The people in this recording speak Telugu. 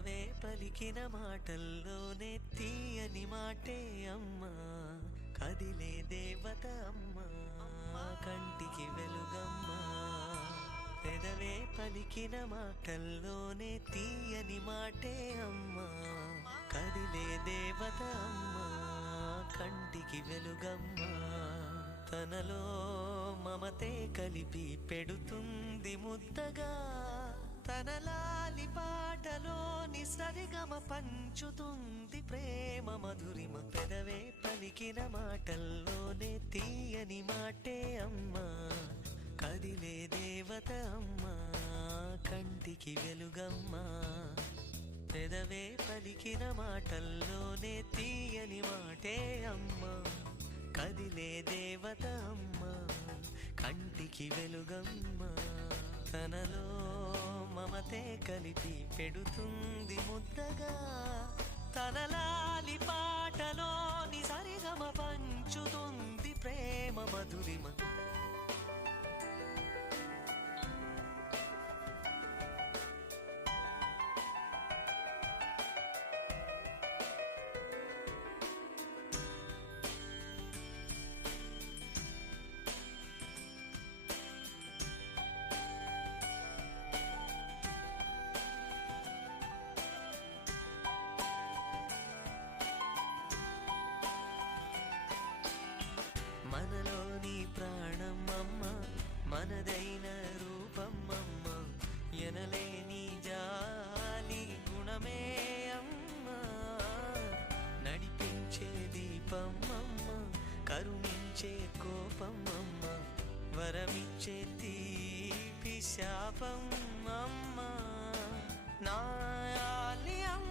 పెదవే పలికిన మాటల్లోనే తీయని మాటే అమ్మా, కదిలే దేవత అమ్మా, కంటికి వెలుగమ్మా. పెదవే పలికిన మాటల్లోనే తీయని మాటే అమ్మా, కదిలే దేవత అమ్మా, కంటికి వెలుగమ్మా. తనలో మమతే కలిపి పెడుతుంది ముద్దగా, తన లాలి పాటలోని సరిగమ పంచుతుంది ప్రేమ మధురిమ. పెదవే పలికిన మాటల్లోనే తీయని మాటే అమ్మా, కదిలే దేవత అమ్మా, కంటికి వెలుగమ్మా. పెదవే పలికిన మాటల్లోనే తీయని మాటే అమ్మా, కదిలే దేవత అమ్మా, కంటికి వెలుగమ్మా. తనలో మమతే కలిపి పెడుతుంది ముద్దగా, తన లాలి పాటలోని సరిగమ పంచుతుంది ప్రేమ మధురిమ. మనలోని ప్రాణమమ్మ, మనదైన రూపమమ్మ, ఎనలేని జాలి గుణమే అమ్మ. నడిపించే దీపమమ్మ, కరుణించే కోపమమ్మ, వరమిచ్చే తీపి శాపమమ్మ. నాయాలి అమ్మ